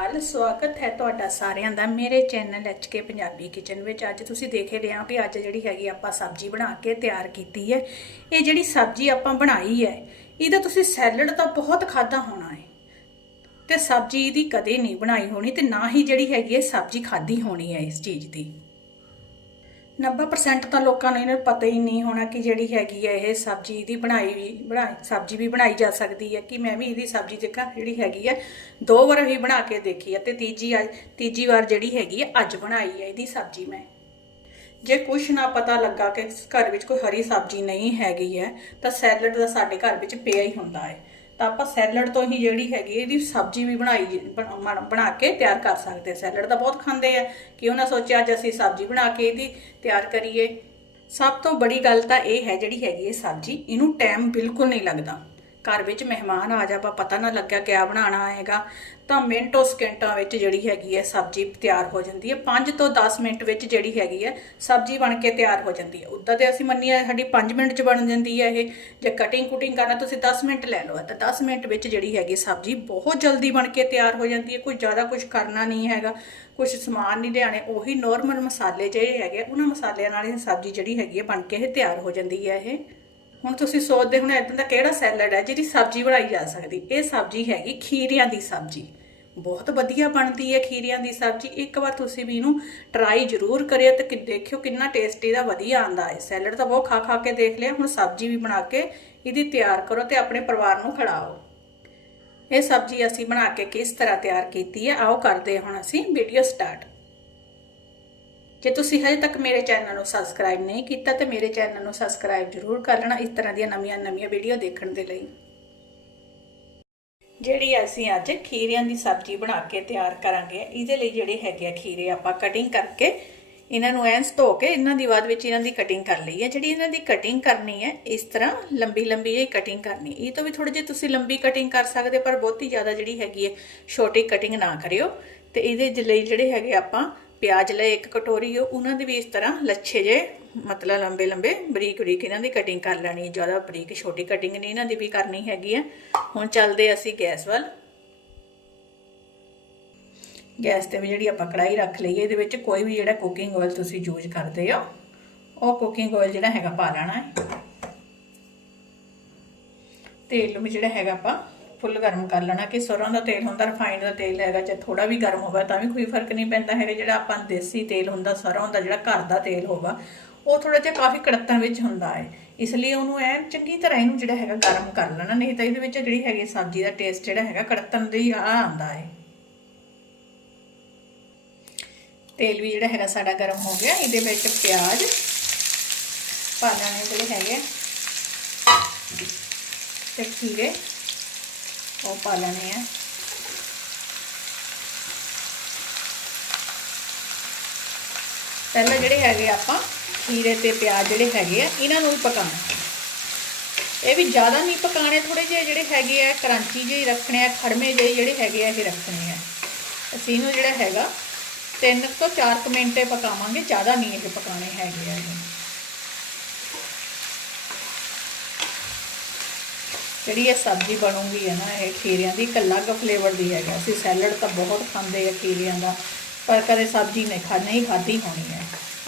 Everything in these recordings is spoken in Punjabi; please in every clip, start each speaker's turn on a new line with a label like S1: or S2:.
S1: ਸਤਿ ਅਕਾਲ ਸਵਾਗਤ ਹੈ ਤੁਹਾਡਾ ਸਾਰਿਆਂ ਦਾ ਮੇਰੇ ਚੈਨਲ ਐਚਕੇ ਪੰਜਾਬੀ ਕਿਚਨ ਵਿੱਚ। ਅੱਜ ਤੁਸੀਂ ਦੇਖ ਹੀ ਰਹੇ ਹੋ ਵੀ ਅੱਜ ਜਿਹੜੀ ਹੈਗੀ ਆਪਾਂ ਸਬਜ਼ੀ ਬਣਾ ਕੇ ਤਿਆਰ ਕੀਤੀ ਹੈ। ਇਹ ਜਿਹੜੀ ਸਬਜ਼ੀ ਆਪਾਂ ਬਣਾਈ ਹੈ, ਇਹਦਾ ਤੁਸੀਂ ਸੈਲਡ ਤਾਂ ਬਹੁਤ ਖਾਦਾ ਹੋਣਾ ਹੈ। ਤੇ ਸਬਜ਼ੀ ਇਹਦੀ ਕਦੇ ਨਹੀਂ ਬਣਾਈ ਹੋਣੀ ਤੇ ਨਾ ਹੀ ਜਿਹੜੀ ਹੈਗੀ ਹੈ ਸਬਜ਼ੀ ਖਾਦੀ ਹੋਣੀ ਹੈ ਇਸ ਚੀਜ਼ ਦੀ। 90% ਤਾਂ ਲੋਕਾਂ ਨੂੰ ਇਹਨਾਂ ਨੂੰ ਪਤਾ ਹੀ ਨਹੀਂ ਹੋਣਾ ਕਿ ਜਿਹੜੀ ਹੈਗੀ ਹੈ ਇਹ ਸਬਜ਼ੀ ਦੀ ਬਣਾਈ ਵੀ, ਬਣਾਈ, ਸਬਜ਼ੀ ਵੀ ਬਣਾਈ ਜਾ ਸਕਦੀ ਹੈ ਕਿ ਮੈਂ ਵੀ ਇਹਦੀ ਸਬਜ਼ੀ ਦੇਖਾਂ ਜਿਹੜੀ ਹੈਗੀ ਹੈ ਦੋ ਵਾਰ ਹੀ ਬਣਾ ਕੇ ਦੇਖੀ ਹੈ ਤੇ ਤੀਜੀ ਅੱਜ ਤੀਜੀ ਵਾਰ ਜਿਹੜੀ ਹੈਗੀ ਹੈ ਅੱਜ ਬਣਾਈ ਹੈ ਇਹਦੀ ਸਬਜ਼ੀ ਮੈਂ। ਜੇ ਕੁਛ ਨਾ ਪਤਾ ਲੱਗਾ ਕਿ ਘਰ ਵਿੱਚ ਕੋਈ ਹਰੀ ਸਬਜ਼ੀ ਨਹੀਂ ਹੈਗੀ ਹੈ ਤਾਂ ਸੈਲਡ ਦਾ ਸਾਡੇ ਘਰ ਵਿੱਚ ਪਿਆ ਹੀ ਹੁੰਦਾ ਹੈ। ਤਾਂ ਆਪਾਂ ਸੈਲਡ ਤੋਂ ਹੀ ਜਿਹੜੀ ਹੈਗੀ ਇਹਦੀ ਸਬਜ਼ੀ ਵੀ ਬਣਾਈ ਬਣ- ਬਣ- ਬਣਾ ਕੇ ਤਿਆਰ ਕਰ ਸਕਦੇ ਸੈਲਡ ਤਾਂ ਬਹੁਤ ਖਾਂਦੇ ਆ ਕਿ ਉਹਨਾਂ ਸੋਚਿਆ ਅੱਜ ਅਸੀਂ ਸਬਜ਼ੀ ਬਣਾ ਕੇ ਇਹਦੀ ਤਿਆਰ ਕਰੀਏ। ਸਭ ਤੋਂ ਬੜੀ ਗੱਲ ਤਾਂ ਇਹ ਹੈ ਜਿਹੜੀ ਹੈਗੀ ਹੈ ਸਬਜ਼ੀ, ਇਹਨੂੰ ਟਾਈਮ ਬਿਲਕੁਲ ਨਹੀਂ ਲੱਗਦਾ। ਘਰ ਵਿੱਚ ਮਹਿਮਾਨ ਆ ਜਾਵਾ ਪਤਾ ਨਾ ਲੱਗਿਆ ਕਿਆ ਬਣਾਉਣਾ ਹੈਗਾ। ਤਾਂ ਮਿੰਟੋ ਸਕਿੰਟਾਂ ਵਿੱਚ ਜਿਹੜੀ ਹੈਗੀ ਹੈ ਸਬਜ਼ੀ ਤਿਆਰ ਹੋ ਜਾਂਦੀ ਹੈ। 5 ਤੋਂ 10 ਮਿੰਟ ਵਿੱਚ ਜਿਹੜੀ ਹੈਗੀ ਹੈ ਸਬਜ਼ੀ ਬਣ ਕੇ ਤਿਆਰ ਹੋ ਜਾਂਦੀ ਹੈ। ਉੱਦਾਂ ਤੇ ਅਸੀਂ ਮੰਨੀਏ ਸਾਡੀ 5 ਮਿੰਟ 'ਚ ਬਣ ਜਾਂਦੀ ਹੈ ਇਹ। ਜੇ ਕਟਿੰਗ ਕੁਟਿੰਗ ਕਰਨਾ ਤੁਸੀਂ 10 ਮਿੰਟ ਲੈ ਲਓ। ਤਾਂ 10 ਮਿੰਟ ਵਿੱਚ ਜਿਹੜੀ ਹੈਗੀ ਸਬਜ਼ੀ ਬਹੁਤ ਜਲਦੀ ਬਣ ਕੇ ਤਿਆਰ ਹੋ ਜਾਂਦੀ ਹੈ। ਕੋਈ ਜ਼ਿਆਦਾ ਕੁਝ ਕਰਨਾ ਨਹੀਂ ਹੈਗਾ। ਕੁਝ ਸਮਾਨ ਨਹੀਂ ਲਿਆਣੇ ਉਹੀ ਨੋਰਮਲ ਮਸਾਲੇ ਜਿਹੜੇ ਹੈਗੇ ਉਹਨਾਂ ਮਸਾਲਿਆਂ ਨਾਲ ਇਹ ਸਬਜ਼ੀ ਜਿਹੜੀ ਹੈਗੀ ਹੈ ਬਣ ਕੇ ਇਹ ਤਿਆਰ ਹੋ ਜਾਂਦੀ ਹੈ ਇਹ। ਹੁਣ ਤੁਸੀਂ ਸੋਚਦੇ ਹੁਣ ਇਦਾਂ ਦਾ ਕਿਹੜਾ ਸੈਲਡ ਹੈ ਜਿਹਦੀ ਸਬਜ਼ੀ ਬਣਾਈ ਜਾ ਸਕਦੀ? ਇਹ ਸਬਜ਼ੀ ਹੈਗੀ ਖੀਰਿਆਂ ਦੀ ਸਬਜ਼ੀ। ਬਹੁਤ ਵਧੀਆ ਬਣਦੀ ਹੈ ਖੀਰਿਆਂ ਦੀ ਸਬਜ਼ੀ। ਇੱਕ ਵਾਰ ਤੁਸੀਂ ਵੀ ਇਹਨੂੰ ਟਰਾਈ ਜ਼ਰੂਰ ਕਰਿਓ ਤੇ ਕਿ ਦੇਖਿਓ ਕਿੰਨਾ ਟੇਸਟੀ ਦਾ ਵਧੀਆ ਆਂਦਾ ਹੈ। ਸੈਲਡ ਤਾਂ ਬਹੁਤ ਖਾ ਖਾ ਕੇ ਦੇਖ ਲਿਆ। ਹੁਣ ਸਬਜ਼ੀ ਵੀ ਬਣਾ ਕੇ ਇਹਦੀ ਤਿਆਰ ਕਰੋ ਤੇ ਆਪਣੇ ਪਰਿਵਾਰ ਨੂੰ ਖਿਲਾਓ। ਇਹ ਸਬਜ਼ੀ ਅਸੀਂ ਬਣਾ ਕੇ ਕਿਸ ਤਰ੍ਹਾਂ ਤਿਆਰ ਕੀਤੀ ਹੈ, ਆਓ ਕਰਦੇ ਹੁਣ ਅਸੀਂ ਵੀਡੀਓ ਸਟਾਰਟ ਜੇ ਤੁਸੀਂ ਹਜੇ ਤੱਕ ਮੇਰੇ ਚੈਨਲ ਨੂੰ ਸਬਸਕ੍ਰਾਈਬ ਨਹੀਂ ਕੀਤਾ, ਤਾਂ ਮੇਰੇ ਚੈਨਲ ਨੂੰ ਸਬਸਕ੍ਰਾਈਬ ਜ਼ਰੂਰ ਕਰ ਲੈਣਾ ਇਸ ਤਰ੍ਹਾਂ ਦੀਆਂ ਨਵੀਆਂ-ਨਵੀਆਂ ਵੀਡੀਓ ਦੇਖਣ ਦੇ ਲਈ। ਜਿਹੜੀ ਅਸੀਂ ਅੱਜ ਖੀਰਿਆਂ ਦੀ ਸਬਜ਼ੀ ਬਣਾ ਕੇ ਤਿਆਰ ਕਰਾਂਗੇ, ਇਹਦੇ ਲਈ ਜਿਹੜੇ ਹੈਗੇ ਆ ਖੀਰੇ ਆਪਾਂ ਕਟਿੰਗ ਕਰਕੇ, ਇਹਨਾਂ ਨੂੰ ਐਂਸ ਧੋ ਕੇ ਇਹਨਾਂ ਦੀ ਬਾਅਦ ਵਿੱਚ ਇਹਨਾਂ ਦੀ ਕਟਿੰਗ ਕਰ ਲਈ ਹੈ। ਜਿਹੜੀ ਇਹਨਾਂ ਦੀ ਕਟਿੰਗ ਕਰਨੀ ਹੈ, ਇਸ ਤਰ੍ਹਾਂ ਲੰਬੀ ਲੰਬੀ ਜਿਹੀ ਕਟਿੰਗ ਕਰਨੀ ਇਹ ਤੋਂ ਵੀ ਥੋੜੀ ਜਿਹੀ ਤੁਸੀਂ ਲੰਬੀ ਕਟਿੰਗ ਕਰ ਸਕਦੇ, ਪਰ ਬਹੁਤੀ ਜ਼ਿਆਦਾ ਜਿਹੜੀ ਹੈਗੀ ਹੈ, ਛੋਟੀ ਕਟਿੰਗ ਨਾ ਕਰਿਓ। ਤੇ ਇਹਦੇ ਲਈ ਜਿਹੜੇ ਹੈਗੇ ਆਪਾਂ ਪਿਆਜ਼ ਲਏ ਇੱਕ ਕਟੋਰੀ ਉਹ ਉਹਨਾਂ ਦੇ ਵੀ ਇਸ ਤਰ੍ਹਾਂ ਲੱਛੇ ਜੇ ਮਤਲਬ ਲੰਬੇ ਲੰਬੇ ਬਰੀਕ ਬਰੀਕ ਇਹਨਾਂ ਦੀ ਕਟਿੰਗ ਕਰ ਲੈਣੀ ਹੈ ਜ਼ਿਆਦਾ ਬਰੀਕ ਛੋਟੀ ਕਟਿੰਗ ਨਹੀਂ, ਇਹਨਾਂ ਦੀ ਵੀ ਕਰਨੀ ਹੈਗੀ ਹੈ। ਹੁਣ ਚੱਲਦੇ ਅਸੀਂ ਗੈਸ ਵੱਲ। ਗੈਸ ਤੇ ਵੀ ਜਿਹੜੀ ਆਪਾਂ ਕੜਾਈ ਰੱਖ ਲਈਏ ਇਹਦੇ ਵਿੱਚ ਕੋਈ ਵੀ ਜਿਹੜਾ ਕੁਕਿੰਗ ਆਇਲ ਤੁਸੀਂ ਯੂਜ਼ ਕਰਦੇ ਹੋ, ਉਹ ਕੁਕਿੰਗ ਆਇਲ ਜਿਹੜਾ ਹੈਗਾ ਪਾ ਲੈਣਾ ਹੈ। ਤੇਲ ਨੂੰ ਵੀ ਜਿਹੜਾ ਹੈਗਾ ਆਪਾਂ ਫੁੱਲ ਗਰਮ ਕਰ ਲੈਣਾ ਕਿ ਸਰੋਂ ਦਾ ਤੇਲ ਹੁੰਦਾ ਰਿਫਾਈਨਡ ਦਾ ਤੇਲ ਹੈਗਾ, ਜੇ ਥੋੜਾ ਵੀ ਗਰਮ ਹੋਵੇ ਤਾਂ ਵੀ ਕੋਈ ਫ਼ਰਕ ਨਹੀਂ ਪੈਂਦਾ ਹੈਗਾ, ਜਿਹੜਾ ਆਪਾਂ ਦੇਸੀ ਤੇਲ ਹੁੰਦਾ ਸਰੋਂ ਦਾ ਜਿਹੜਾ ਘਰ ਦਾ ਤੇਲ ਹੋਗਾ ਉਹ ਥੋੜਾ ਜਿਹਾ ਕਾਫੀ ਕੜਤਣ ਵਿੱਚ ਹੁੰਦਾ ਹੈ। ਇਸ ਲਈ ਉਹਨੂੰ ਐ ਚੰਗੀ ਤਰ੍ਹਾਂ ਇਹਨੂੰ ਜਿਹੜਾ ਹੈਗਾ ਗਰਮ ਕਰ ਲੈਣਾ, ਨਹੀਂ ਤਾਂ ਇਹਦੇ ਵਿੱਚ ਜਿਹੜੀ ਹੈਗੀ ਸਬਜ਼ੀ ਦਾ ਟੇਸਟ ਜਿਹੜਾ ਹੈਗਾ ਕੜੱਤਣ ਦੀ ਆ ਆਉਂਦਾ ਹੈ। ਤੇਲ ਵੀ ਜਿਹੜਾ ਹੈਗਾ ਸਾਡਾ ਗਰਮ ਹੋ ਗਿਆ, ਇਹਦੇ ਵਿੱਚ ਪਿਆਜ਼ ਪਾ ਲੈਣੇ ਜਿਹੜੇ ਹੈਗੇ ਤੇ ਖੀਰੇ। ਉਹ ਪਾ ਲੈਣੇ ਆ। ਪਹਿਲਾਂ ਜਿਹੜੇ ਹੈਗੇ ਆਪਾਂ ਖੀਰੇ ਤੇ ਪਿਆਜ਼ ਜਿਹੜੇ ਹੈਗੇ ਆ, ਇਹਨਾਂ ਨੂੰ ਵੀ ਪਕਾਉਣਾ। ਇਹ ਵੀ ਜ਼ਿਆਦਾ ਨਹੀਂ ਪਕਾਣੇ ਥੋੜੇ ਜਿਹੇ ਜਿਹੜੇ ਹੈਗੇ ਆ, ਕਰੰਚੀ ਜਿਹੇ ਰੱਖਣੇ ਆ ਖੜਮੇ ਜਿਹੇ ਜਿਹੜੇ ਹੈਗੇ ਆ, ਇਹ ਰੱਖਣੇ ਆ। ਅਸੀਂ ਇਹਨੂੰ ਜਿਹੜਾ ਹੈਗਾ 3 ਤੋਂ 4 ਮਿੰਟ ਪਕਾਵਾਂਗੇ, ਜ਼ਿਆਦਾ ਨਹੀਂ ਇਹ ਪਕਾਣੇ ਹੈਗੇ ਆ। ਜਿਹੜੀ ਇਹ ਸਬਜ਼ੀ ਬਣੂਗੀ ਹੈ ਨਾ, ਇਹ ਖੀਰਿਆਂ ਦੀ ਇੱਕ ਅਲੱਗ ਫਲੇਵਰ ਦੀ ਹੈਗਾ ਅਸੀਂ ਸੈਲਡ ਤਾਂ ਬਹੁਤ ਖਾਂਦੇ ਆ ਖੀਰਿਆਂ ਦਾ, ਪਰ ਕਦੇ ਸਬਜ਼ੀ ਨਹੀਂ ਖਾ, ਨਹੀਂ ਖਾਧੀ ਹੋਣੀ ਹੈ।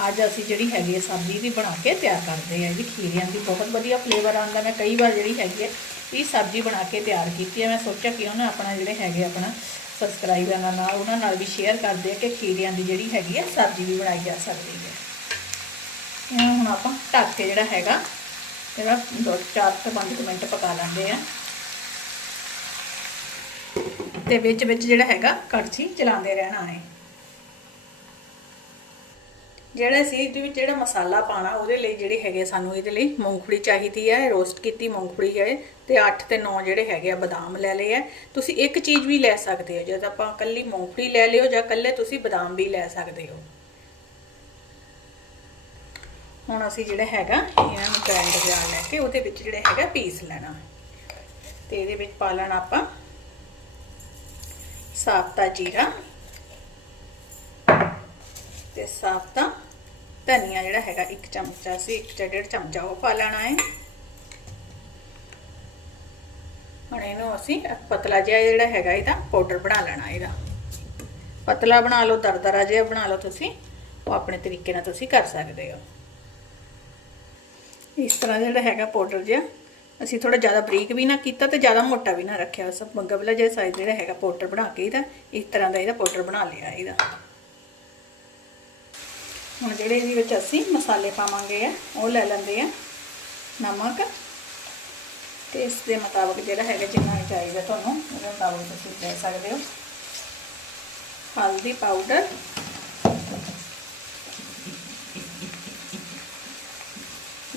S1: ਅੱਜ ਅਸੀਂ ਜਿਹੜੀ ਹੈਗੀ ਹੈ ਸਬਜ਼ੀ ਦੀ ਬਣਾ ਕੇ ਤਿਆਰ ਕਰਦੇ ਆ ਇਹਦੀ ਖੀਰਿਆਂ ਦੀ ਬਹੁਤ ਵਧੀਆ ਫਲੇਵਰ ਆਉਂਦਾ। ਮੈਂ ਕਈ ਵਾਰ ਜਿਹੜੀ ਹੈਗੀ ਹੈ ਇਹ ਸਬਜ਼ੀ ਬਣਾ ਕੇ ਤਿਆਰ ਕੀਤੀ ਹੈ ਮੈਂ ਸੋਚਿਆ ਕਿ ਉਹਨਾਂ ਆਪਣਾ ਜਿਹੜੇ ਹੈਗੇ ਆਪਣਾ ਸਬਸਕ੍ਰਾਈਬਰਾਂ ਨਾਲ ਉਹਨਾਂ ਨਾਲ ਵੀ ਸ਼ੇਅਰ ਕਰਦੇ ਆ ਕਿ ਖੀਰਿਆਂ ਦੀ ਜਿਹੜੀ ਹੈਗੀ ਹੈ ਸਬਜ਼ੀ ਵੀ ਬਣਾਈ ਜਾ ਸਕਦੀ ਹੈ। ਹੁਣ ਆਪਾਂ ਢੱਕ ਕੇ ਜਿਹੜਾ ਹੈਗਾ ਇਹਦਾ 4 ਤੋਂ 5 ਮਿੰਟ ਪਕਾ ਲੈਂਦੇ ਆ ਤੇ ਵਿੱਚ ਵਿੱਚ ਜਿਹੜਾ ਹੈਗਾ ਕੜਛੀ ਚਲਾਉਂਦੇ ਰਹਿਣਾ ਹੈ ਜਿਹੜਾ ਸੀ ਇਹਦੇ ਵਿੱਚ ਜਿਹੜਾ ਮਸਾਲਾ ਪਾਣਾ ਉਹਦੇ ਲਈ ਜਿਹੜੇ ਹੈਗੇ ਸਾਨੂੰ ਇਹਦੇ ਲਈ ਮੂੰਗਫਲੀ ਚਾਹੀਦੀ ਹੈ, ਰੋਸਟ ਕੀਤੀ ਮੂੰਗਫਲੀ ਹੈ ਤੇ 8 ਤੇ 9 ਜਿਹੜੇ ਹੈਗੇ ਆ ਬਦਾਮ ਲੈ ਲਏ ਆ। ਤੁਸੀਂ ਇੱਕ ਚੀਜ਼ ਵੀ ਲੈ ਸਕਦੇ ਹੋ, ਜਦ ਆਪਾਂ ਕੱਲੀ ਮੂੰਗਫਲੀ ਲੈ ਲਿਓ ਜਾਂ ਕੱਲੇ ਤੁਸੀਂ ਬਦਾਮ ਵੀ ਲੈ ਸਕਦੇ ਹੋ। ਹੁਣ ਅਸੀਂ ਜਿਹੜਾ ਹੈਗਾ, ਇਹਨਾਂ ਨੂੰ ਗ੍ਰਾਈਂਡਰ ਜਾਰ ਲੈ ਕੇ ਉਹਦੇ ਵਿੱਚ ਜਿਹੜਾ ਹੈਗਾ ਪੀਸ ਲੈਣਾ। ਤੇ ਇਹਦੇ ਵਿੱਚ ਪਾ ਲੈਣਾ ਆਪਾਂ ਸਾਫਤਾ ਜੀਰਾ ਤੇ ਸਾਫਤਾ ਧਨੀਆ ਜਿਹੜਾ ਹੈਗਾ ਇੱਕ ਚਮਚਾ ਸੀ, ਇੱਕ ਡੇਢ ਚਮਚਾ ਉਹ ਪਾ ਲੈਣਾ ਹੈ। ਹੁਣ ਇਹਨੂੰ ਅਸੀਂ ਪਤਲਾ ਜਿਹਾ ਜਿਹੜਾ ਹੈਗਾ ਇਹਦਾ ਪਾਊਡਰ ਬਣਾ ਲੈਣਾ ਇਹਦਾ। ਪਤਲਾ ਬਣਾ ਲਓ, ਦਰਦਰਾ ਜਿਹਾ ਬਣਾ ਲਓ ਤੁਸੀਂ, ਉਹ ਆਪਣੇ ਤਰੀਕੇ ਨਾਲ ਤੁਸੀਂ ਕਰ ਸਕਦੇ ਹੋ। ਇਸ ਤਰ੍ਹਾਂ ਜਿਹੜਾ ਹੈਗਾ ਪਾਊਡਰ ਜਿਹਾ। ਅਸੀਂ ਥੋੜਾ ਜ਼ਿਆਦਾ ਬਰੀਕ ਵੀ ਨਾ ਕੀਤਾ ਤੇ ਜ਼ਿਆਦਾ ਮੋਟਾ ਵੀ ਨਾ ਰੱਖਿਆ। ਸਭ ਗਬਲਾ ਜਿਹਾ ਸਾਈਜ਼ ਜਿਹੜਾ ਹੈਗਾ ਪਾਊਡਰ ਬਣਾ ਕੇ ਇਹਦਾ, ਇਸ ਤਰ੍ਹਾਂ ਦਾ ਇਹਦਾ ਪਾਊਡਰ ਬਣਾ ਲਿਆ ਇਹਦਾ। ਹੁਣ ਜਿਹੜੇ ਇਹਦੇ ਵਿੱਚ ਅਸੀਂ ਮਸਾਲੇ ਪਾਵਾਂਗੇ ਆ, ਉਹ ਲੈ ਲੈਂਦੇ ਆ ਨਮਕ। ਤੇ ਇਸ ਦੇ ਮੁਤਾਬਕ ਜਿਹੜਾ ਹੈਗਾ, ਜਿੰਨਾ ਵੀ ਚਾਹੀਦਾ ਤੁਹਾਨੂੰ, ਉਹਦੇ ਮੁਤਾਬਕ ਤੁਸੀਂ ਲੈ ਸਕਦੇ ਹੋ। ਹਲਦੀ ਪਾਊਡਰ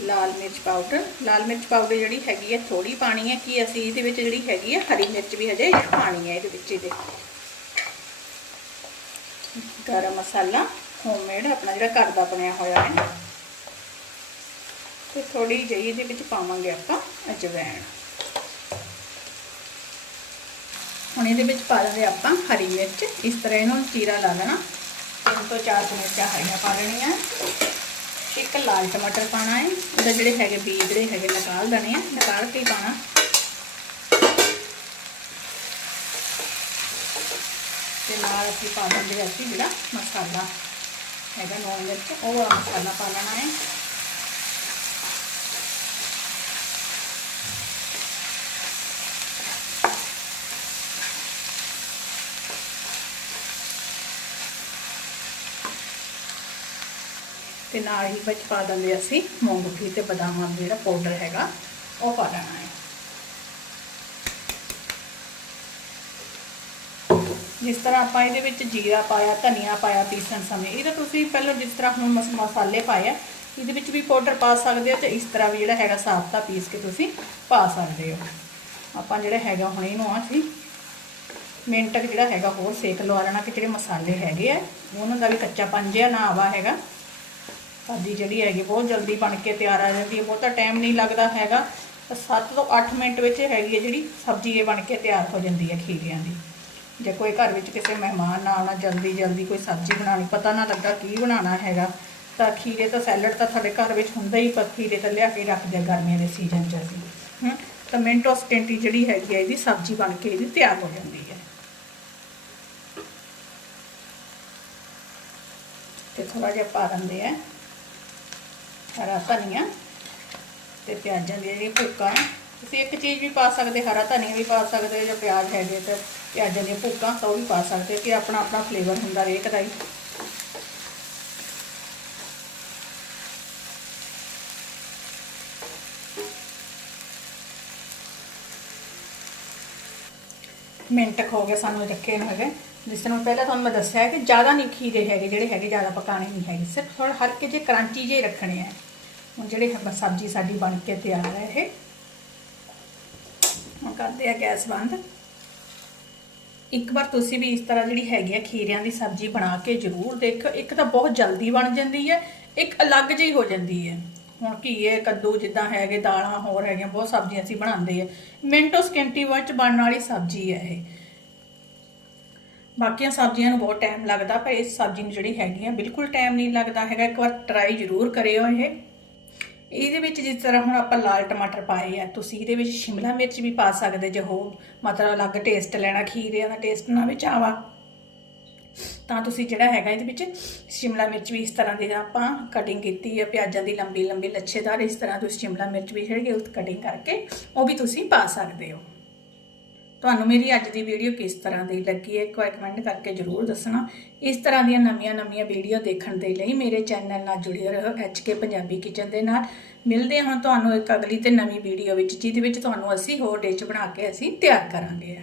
S1: ਲਾਲ ਮਿਰਚ ਪਾਊਡਰ। ਲਾਲ ਮਿਰਚ ਪਾਊਡਰ ਜਿਹੜੀ ਹੈਗੀ ਹੈ ਥੋੜੀ ਪਾਣੀ ਹੈ ਕਿ ਅਸੀਂ ਇਹਦੇ ਵਿੱਚ ਜਿਹੜੀ ਹੈਗੀ ਹੈ ਹਰੀ ਮਿਰਚ ਵੀ ਹਜੇ ਪਾਣੀ ਹੈ ਇਹਦੇ ਵਿੱਚ ਇਹਦੇ। ਗਰਮ ਮਸਾਲਾ ਹੋਮਮੇਡ ਆਪਣਾ ਜਿਹੜਾ ਘਰ ਦਾ ਬਣਿਆ ਹੋਇਆ ਹੈ। ਤੇ ਥੋੜੀ ਜਿਹੀ ਇਹਦੇ ਵਿੱਚ ਪਾਵਾਂਗੇ ਆਪਾਂ ਅਜਵਾਇਣ ਹੁਣ ਇਹਦੇ ਵਿੱਚ ਪਾ ਦਿੰਦੇ ਆਪਾਂ ਹਰੀ ਮਿਰਚ। ਇਸ ਤਰ੍ਹਾਂ ਇਹਨੂੰ ਚੀਰਾ ਲਾ ਲੈਣਾ। ਤਿੰਨ ਤੋਂ ਚਾਰ ਮਿਰਚਾਂ ਹਰੀਆਂ ਪਾ ਲੈਣੀਆਂ। ਇੱਕ ਲਾਲ ਟਮਾਟਰ ਪਾਣਾ ਹੈ। ਉਹਦੇ ਜਿਹੜੇ ਹੈਗੇ ਬੀਜ ਜਿਹੜੇ ਹੈਗੇ ਨਿਕਾਲ ਦੇਣੇ ਆ। ਨਿਕਾਲ ਕੇ ਪਾਣਾ ਤੇ ਨਾਲ ਅਸੀਂ ਪਾ ਦਿੰਦੇ ਅਸੀਂ ਜਿਹੜਾ ਮਸਾਲਾ ਹੈਗਾ, ਨੌਨ ਮਿਰਚ, ਉਹ ਮਸਾਲਾ ਪਾ ਲੈਣਾ ਹੈ। ਤੇ ਨਾਲ ਹੀ ਵਿੱਚ ਪਾ ਦਿੰਦੇ ਅਸੀਂ ਮੂੰਗਫਲੀ ਤੇ ਬਦਾਮਾਂ ਦਾ ਜਿਹੜਾ ਪਾਊਡਰ ਹੈਗਾ, ਉਹ ਪਾ ਦੇਣਾ ਹੈ। ਜਿਸ ਤਰ੍ਹਾਂ ਆਪਾਂ ਇਹਦੇ ਵਿੱਚ ਜੀਰਾ ਪਾਇਆ, ਧਨੀਆ ਪਾਇਆ ਪੀਸਣ ਸਮੇਂ ਇਹਦਾ ਤੁਸੀਂ ਪਹਿਲਾਂ ਜਿਸ ਤਰ੍ਹਾਂ ਹੁਣ ਮਸ- ਮਸਾਲੇ ਪਾਏ ਆ, ਇਹਦੇ ਵਿੱਚ ਵੀ ਪਾਊਡਰ ਪਾ ਸਕਦੇ ਹੋ ਤੇ ਇਸ ਤਰ੍ਹਾਂ ਵੀ ਜਿਹੜਾ ਹੈਗਾ ਸਾਫਤਾ ਪੀਸ ਕੇ ਤੁਸੀਂ ਪਾ ਸਕਦੇ ਹੋ। ਆਪਾਂ ਜਿਹੜਾ ਹੈਗਾ ਹੁਣ ਇਹਨੂੰ ਅਸੀਂ ਮਿੰਟ ਤੱਕ ਜਿਹੜਾ ਹੈਗਾ ਹੋਰ ਸੇਕ ਲਵਾ ਲੈਣਾ ਕਿ ਜਿਹੜੇ ਮਸਾਲੇ ਹੈਗੇ ਆ, ਉਹਨਾਂ ਦਾ ਵੀ ਕੱਚਾ ਜਿਹਾ ਨਾ ਆਵਾ ਹੈਗਾ। ਸਬਜ਼ੀ ਜਿਹੜੀ ਹੈਗੀ ਬਹੁਤ ਜਲਦੀ ਬਣ ਕੇ ਤਿਆਰ ਆ ਜਾਂਦੀ ਹੈ ਬਹੁਤਾ ਟਾਈਮ ਨਹੀਂ ਲੱਗਦਾ ਹੈਗਾ। 7 ਤੋਂ 8 ਮਿੰਟ ਵਿੱਚ ਹੈਗੀ ਹੈ ਜਿਹੜੀ ਸਬਜ਼ੀ ਇਹ ਬਣ ਕੇ ਤਿਆਰ ਹੋ ਜਾਂਦੀ ਹੈ ਖੀਰਿਆਂ ਦੀ। ਜੇ ਕੋਈ ਘਰ ਵਿੱਚ ਕਿਸੇ ਮਹਿਮਾਨ ਨਾ ਆਉਣਾ ਜਲਦੀ ਜਲਦੀ ਕੋਈ ਸਬਜ਼ੀ ਬਣਾਉਣੀ ਪਤਾ ਨਾ ਲੱਗਾ ਕੀ ਬਣਾਉਣਾ ਹੈਗਾ। ਤਾਂ ਖੀਰੇ ਤਾਂ ਸੈਲਡ ਤਾਂ ਸਾਡੇ ਘਰ ਵਿੱਚ ਹੁੰਦਾ ਹੀ ਪਰ ਖੀਰੇ ਤਾਂ ਲਿਆ ਕੇ ਰੱਖਦੇ ਗਰਮੀਆਂ ਦੇ ਸੀਜ਼ਨ 'ਚ ਅਸੀਂ। ਹਮ, ਤਾਂ ਮਿੰਟੋ ਸਕਿੰਟੀ ਜਿਹੜੀ ਹੈਗੀ ਹੈ ਇਹਦੀ ਸਬਜ਼ੀ ਬਣ ਕੇ ਇਹਦੀ ਤਿਆਰ ਹੋ ਜਾਂਦੀ ਹੈ ਤੇ ਥੋੜਾ ਜਿਹਾ ਪਾ ਦਿੰਦੇ ਆ। ਹਰਾ ਧਨੀਆ ਤੇ ਪਿਆਜ਼ਾਂ ਦੀਆਂ ਜਿਹੜੀਆਂ ਭੁੱਕਾਂ ਹੈ। ਤੁਸੀਂ ਇੱਕ ਚੀਜ਼ ਵੀ ਪਾ ਸਕਦੇ, ਹਰਾ ਧਨੀਆ ਵੀ ਪਾ ਸਕਦੇ ਹੋ ਜਾਂ ਪਿਆਜ਼ ਹੈਗੇ ਤੇ ਪਿਆਜ਼ਾਂ ਦੀਆਂ ਭੁੱਕਾਂ ਤਾਂ ਉਹ ਵੀ ਪਾ ਸਕਦੇ ਕਿ ਆਪਣਾ ਆਪਣਾ ਫਲੇਵਰ ਹੁੰਦਾ ਰੇਕ ਦਾ ਹੀ ਮਿੰਟ ਕੁ ਹੋ ਗਏ ਸਾਨੂੰ ਰੱਖੇ ਨੂੰ ਹੈਗੇ ਜਿਸ ਤਰ੍ਹਾਂ ਪਹਿਲਾਂ ਤੁਹਾਨੂੰ ਮੈਂ ਦੱਸਿਆ ਕਿ ਜ਼ਿਆਦਾ ਨਹੀਂ ਖੀਰੇ ਹੈਗੇ, ਜਿਹੜੇ ਹੈਗੇ ਜ਼ਿਆਦਾ ਪਕਾਣੇ ਨਹੀਂ ਹੈਗੇ। ਸਿਰਫ ਥੋੜਾ ਹਲਕੇ ਜਿਹੇ ਕਰੰਚੀ ਜਿਹੇ ਰੱਖਣੇ ਆ। ਹੁਣ ਜਿਹੜੇ ਸਬਜ਼ੀ ਸਾਡੀ ਬਣ ਕੇ ਤਿਆਰ ਹੈ ਇਹ। ਹੁਣ ਕਰਦੇ ਆ ਗੈਸ ਬੰਦ। ਇੱਕ ਵਾਰ ਤੁਸੀਂ ਵੀ ਇਸ ਤਰ੍ਹਾਂ ਜਿਹੜੀ ਹੈਗੀ ਆ ਖੀਰਿਆਂ ਦੀ ਸਬਜ਼ੀ ਬਣਾ ਕੇ ਜ਼ਰੂਰ ਦੇਖੋ ਇੱਕ ਤਾਂ ਬਹੁਤ ਜਲਦੀ ਬਣ ਜਾਂਦੀ ਹੈ, ਇੱਕ ਅਲੱਗ ਜਿਹੀ ਹੋ ਜਾਂਦੀ ਹੈ। ਹੁਣ ਘੀਏ, ਕੱਦੂ ਜਿੱਦਾਂ ਹੈਗੇ, ਦਾਲਾਂ ਹੋਰ ਹੈਗੀਆਂ, ਬਹੁਤ ਸਬਜ਼ੀਆਂ ਅਸੀਂ ਬਣਾਉਂਦੇ ਆ। ਮਿੰਟੋ ਸਕਿੰਟੀ ਵਿੱਚ ਬਣਨ ਵਾਲੀ ਸਬਜ਼ੀ ਹੈ ਇਹ। ਬਾਕੀਆਂ ਸਬਜ਼ੀਆਂ ਨੂੰ ਬਹੁਤ ਟਾਈਮ ਲੱਗਦਾ, ਪਰ ਇਸ ਸਬਜ਼ੀ ਨੂੰ ਜਿਹੜੀ ਹੈਗੀ ਆ, ਬਿਲਕੁਲ ਟਾਈਮ ਨਹੀਂ ਲੱਗਦਾ ਹੈਗਾ। ਇੱਕ ਵਾਰ ਟਰਾਈ ਜ਼ਰੂਰ ਕਰਿਓ ਇਹ। ਇਹਦੇ ਵਿੱਚ ਜਿਸ ਤਰ੍ਹਾਂ ਹੁਣ ਆਪਾਂ ਲਾਲ ਟਮਾਟਰ ਪਾਏ ਆ, ਤੁਸੀਂ ਇਹਦੇ ਵਿੱਚ ਸ਼ਿਮਲਾ ਮਿਰਚ ਵੀ ਪਾ ਸਕਦੇ ਜੇ ਹੋ। ਮਤਲਬ ਅਲੱਗ ਟੇਸਟ ਲੈਣਾ, ਖੀਰਿਆਂ ਦਾ ਟੇਸਟ ਨਾ ਵਿੱਚ ਆਵਾ। ਤਾਂ ਤੁਸੀਂ ਜਿਹੜਾ ਹੈਗਾ ਇਹਦੇ ਵਿੱਚ ਸ਼ਿਮਲਾ ਮਿਰਚ ਵੀ ਇਸ ਤਰ੍ਹਾਂ ਦੀ ਆਪਾਂ ਕਟਿੰਗ ਕੀਤੀ ਹੈ ਪਿਆਜ਼ਾਂ ਦੀ ਲੰਬੀ ਲੰਬੀ ਲੱਛੇਦਾਰ ਇਸ ਤਰ੍ਹਾਂ ਤੁਸੀਂ ਸ਼ਿਮਲਾ ਮਿਰਚ ਵੀ ਜਿਹੜੀ ਉਹ ਕਟਿੰਗ ਕਰਕੇ ਉਹ ਵੀ ਤੁਸੀਂ ਪਾ ਸਕਦੇ ਹੋ। ਤੁਹਾਨੂੰ ਮੇਰੀ ਅੱਜ ਦੀ ਵੀਡੀਓ ਕਿਸ ਤਰ੍ਹਾਂ ਦੀ ਲੱਗੀ ਹੈ, ਇੱਕ ਵਾਰ ਕਮੈਂਟ ਕਰਕੇ ਜਰੂਰ ਦੱਸਣਾ। ਇਸ ਤਰ੍ਹਾਂ ਦੀਆਂ ਨਵੀਆਂ-ਨਵੀਆਂ ਵੀਡੀਓ ਦੇਖਣ ਦੇ ਲਈ ਮੇਰੇ ਚੈਨਲ ਨਾਲ ਜੁੜੇ ਰਹੋ ਐਚਕੇ ਪੰਜਾਬੀ ਕਿਚਨ ਦੇ ਨਾਲ। ਮਿਲਦੇ ਹਾਂ ਤੁਹਾਨੂੰ ਇੱਕ ਅਗਲੀ ਤੇ ਨਵੀਂ ਵੀਡੀਓ ਵਿੱਚ, ਜਿਹਦੇ ਵਿੱਚ ਤੁਹਾਨੂੰ ਅਸੀਂ ਹੋਰ ਡਿਸ਼ ਬਣਾ ਕੇ ਅਸੀਂ ਤਿਆਰ ਕਰਾਂਗੇ।